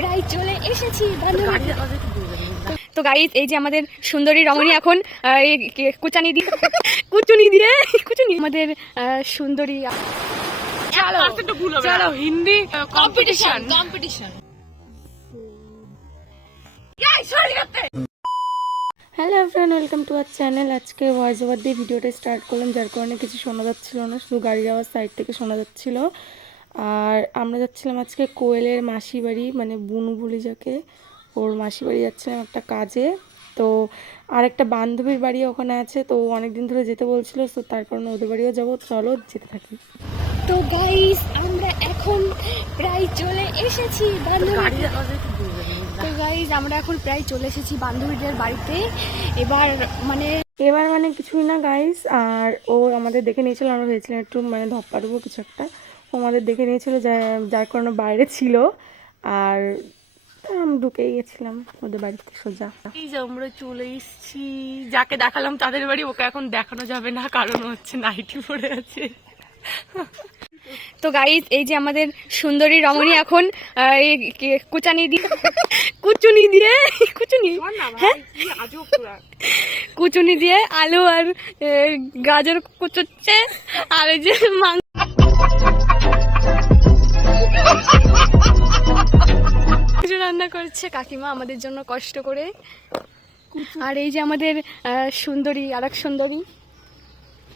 প্রায় চলে এসেছি। তো গাইস এই যে আমাদের সুন্দরী রমণী এখন কুচানি দিয়ে আমাদের সুন্দরী। চলো Hindi competition. Hello everyone, welcome to our channel. আজকে ভয়েস ওভার দিয়ে ভিডিওটা স্টার্ট করলাম, যার কারণে কিছু শোনা যাচ্ছিল না, শুধু গাড়ি যাওয়ার সাইড থেকে শোনা যাচ্ছিল। আর আমরা যাচ্ছিলাম আজকে কোয়েলের মাসি বাড়ি, মানে বুনু বলি যাকে, ওর মাসি বাড়ি যাচ্ছিলাম একটা কাজে। তো আর একটা বান্ধবীর বাড়ি ওখানে আছে, তো অনেকদিন ধরে যেতে বলছিল, তো তার কারণে ওদের বাড়িও যাবো। চলো যেতে থাকি। তো গাইস আমরা এখন প্রায় চলে এসেছি বান্ধবীদের বাড়িতে। এবার মানে কিছুই না গাইস, আর ও আমাদের দেখে নিয়েছিল, আমরা ভেবেছিলাম একটু মানে ধপ্পা দেবো কিছু একটা। ও আমাদের দেখে নিয়েছিল, যার কারণে বাইরে ছিল, আর আমি ঢুকেই গেছিলাম ওদের বাড়িতে সোজা। এই যে আমরা চলে এসেছি, যাকে দেখালাম তাদের বাড়ি, ওকে এখন দেখানো যাবে না, কারণ হচ্ছে নাইটি পরে আছে। তো গাইস এই যে আমাদের সুন্দরী রমণী এখন কুচুনি দিয়ে আলু আর গাজর কুচোচ্ছে, আর এই যে মাংস রান্না করছে কাকিমা আমাদের জন্য কষ্ট করে। আর এই যে আমাদের সুন্দরী, আরেক সুন্দরী,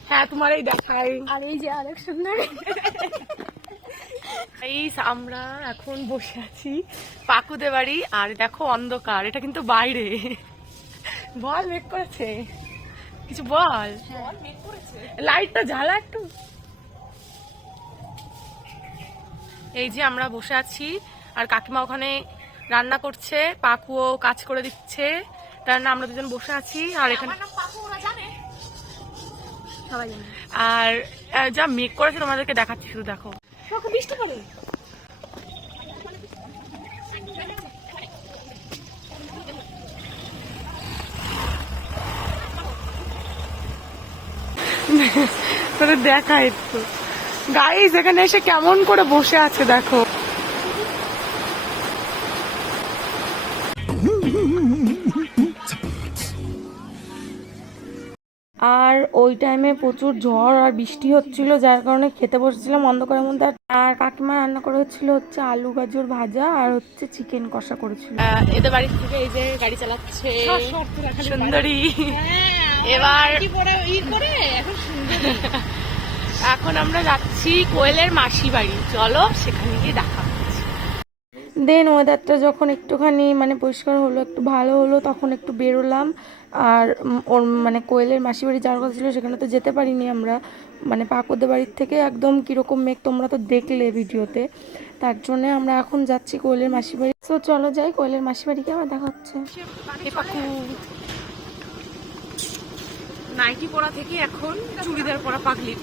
হ্যাঁ তোমার এই দেখাই, আর এই যে আরেক সুন্দরী। আমরা এখন বসে আছি পাকুদের বাড়ি, আর দেখো অন্ধকার, এটা কিন্তু বাইরে। বল মেঘ করেছে, কিছু বল। লাইটটা জ্বালা একটু। এই যে আমরা বসে আছি, আর কাকিমা ওখানে রান্না করছে, পাকুও কাজ করে দিচ্ছে, তার না আমরা দুজন বসে আছি। আর এখানে আর যা মেঘ করেছে তোমাদেরকে দেখাচ্ছি, শুধু দেখো। বৃষ্টি পড়ে। তোদের দেখা একটু গাইস, এখানে এসে কেমন করে বসে আছে দেখো। আর ওই টাইমে প্রচুর ঝড় আর বৃষ্টি হচ্ছিল, যার কারণে খেতে বসেছিলাম অন্ধকারের মধ্যে। আর কাকিমা রান্না করে হচ্ছে আলু গাজর ভাজা, আর হচ্ছে চিকেন কষা করেছিল। এদের বাড়ি থেকে এই যে গাড়ি চালাচ্ছে সুন্দরী। এবার এখন আমরা যাচ্ছি কোয়েলের মাসি বাড়ি, চলো সেখানে গিয়ে দেখা। দেন ওয়েদারটা যখন একটুখানি মানে পরিষ্কার হলো, একটু ভালো হলো, তখন একটু বেরোলাম। আর ওর মানে কোয়েলের মাসি বাড়ি যাওয়ার কথা ছিল, সেখানে তো যেতে পারিনি আমরা, মানে পাকুদের বাড়ির থেকে একদম কীরকম মেঘ তোমরা তো দেখলে ভিডিওতে। তার জন্যে আমরা এখন যাচ্ছি কোয়েলের মাসি বাড়ি। তো চলো যাই, কোয়েলের মাসি বাড়িকে আবার দেখা হচ্ছে। নাইটি পরা থেকে এখন চুড়িদার পরা পাগলি।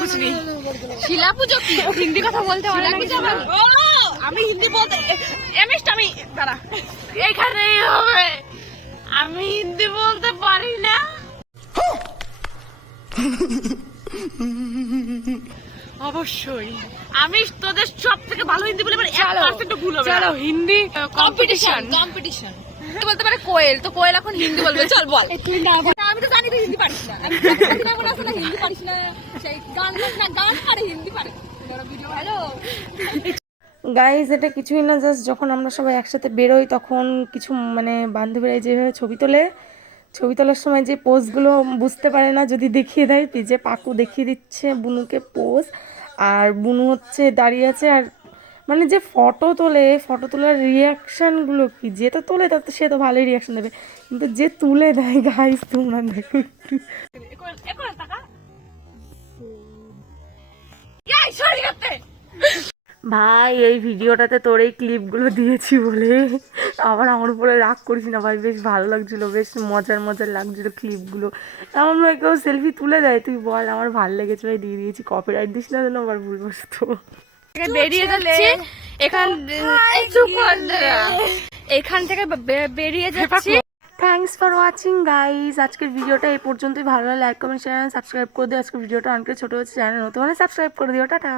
कुछ नहीं। শিলা পুজো কি? হিন্দি কথা বলতে পারে না। আমি হিন্দি বলতে আমি দাঁড়া, এইখানেই হবে। আমি হিন্দি বলতে পারি না। অবশ্যই আমি তোদের সব থেকে ভালো হিন্দি বলে, 1% ভুল হবে। চলো হিন্দি কম্পিটিশন। বলতে পারে কোয়েল, তো কোয়েল এখন হিন্দি বলবে, চল বল। আমি তো জানি তুই হিন্দি পারিস না, হিন্দি পারিস না, সেই গান পারে, হিন্দি পারে। ভালো গাইজ এটা কিছুই না, জাস্ট যখন আমরা সবাই একসাথে বেরোই তখন কিছু মানে বান্ধবীরা যেভাবে ছবি তোলার সময় যে পোজগুলো বুঝতে পারে না, যদি দেখিয়ে দেয়, যে পাকু দেখিয়ে দিচ্ছে বুনুকে পোজ, আর বুনু হচ্ছে দাঁড়িয়ে আছে, আর মানে যে ফটো তোলার রিয়াকশানগুলো কি, যে তো তোলে তাতে সে তো ভালোই রিয়াকশান দেবে, কিন্তু যে তুলে দেয় গাইজ তোমরা দেখো একটু। ভাই এই ভিডিওটাতে তোর এই ক্লিপগুলো দিয়েছি বলে আবার আমার উপরে রাগ করিস না ভাই, বেশ ভালো লাগছিল, বেশ মজার লাগছিল ক্লিপগুলো। এমন নয় কেউ সেলফি তুলে দেয়, তুই বল, আমার ভালো লেগেছে ভাই, দিয়ে দিয়েছি। কপিরাইট দিস না যেন আবার ভুল বসতো। বেরিয়ে যাচ্ছে এখান থেকে বেরিয়ে যাচ্ছি। Thanks for watching guys. আজকের ভিডিওটা এই পর্যন্তই। ভালো লাগে লাইক কমেন্ট শেয়ার সাবস্ক্রাইব করে দিও। আজকের ভিডিওটা অনেকটা ছোটো হচ্ছে, চ্যানেল নতুন হলে সাবস্ক্রাইব করে দিও। টাটা।